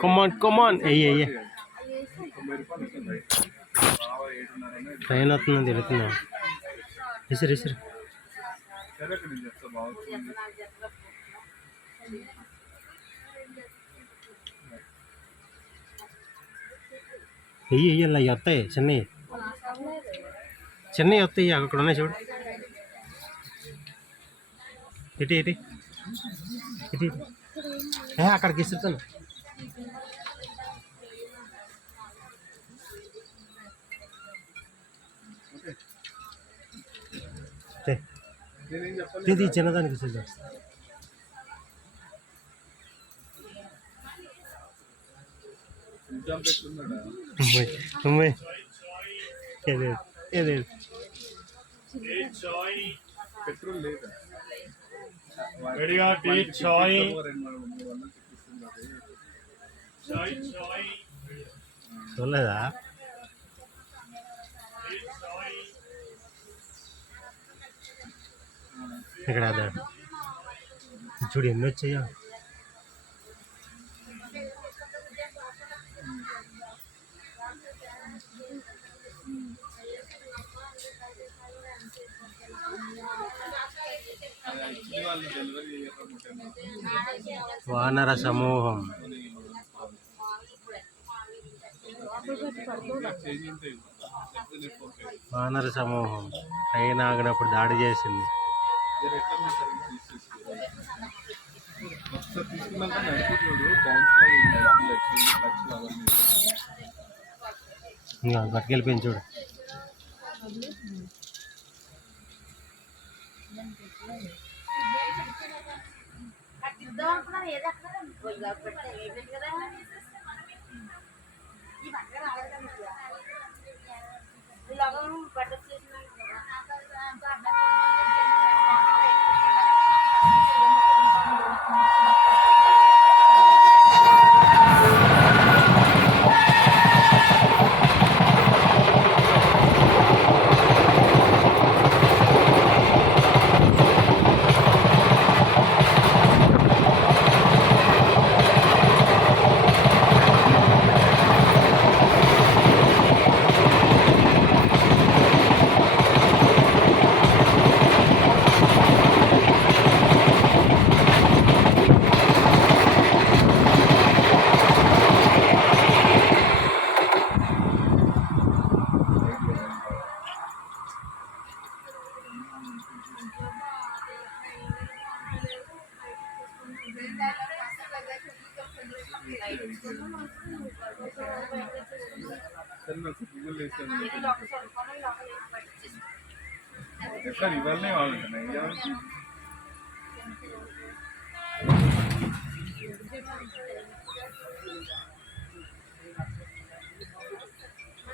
come on. అయ్యే train వస్తుందని తెలుస్తుందా? ఇసురు వెయ్యాలి అవి వస్తాయి చిన్నవి వస్తాయి అక్కడ ఉన్నాయి చూడు. ఇటు అక్కడికి ఇస్తాను. ఇది చిన్నదానికి ఇస్తుంది. పెట్రోల్ లేదా చూడలేదా? ఇక్కడ చూడు ఎన్ని వచ్చాయో. వానర సమూహం. వానర సమూహం ట్రైన్ ఆగినప్పుడు దాడి చేసింది. పట్టుకెళ్ళిపోయింది చూడు. ఎట్లా ఇవన్నీ వాడుతున్నాయి.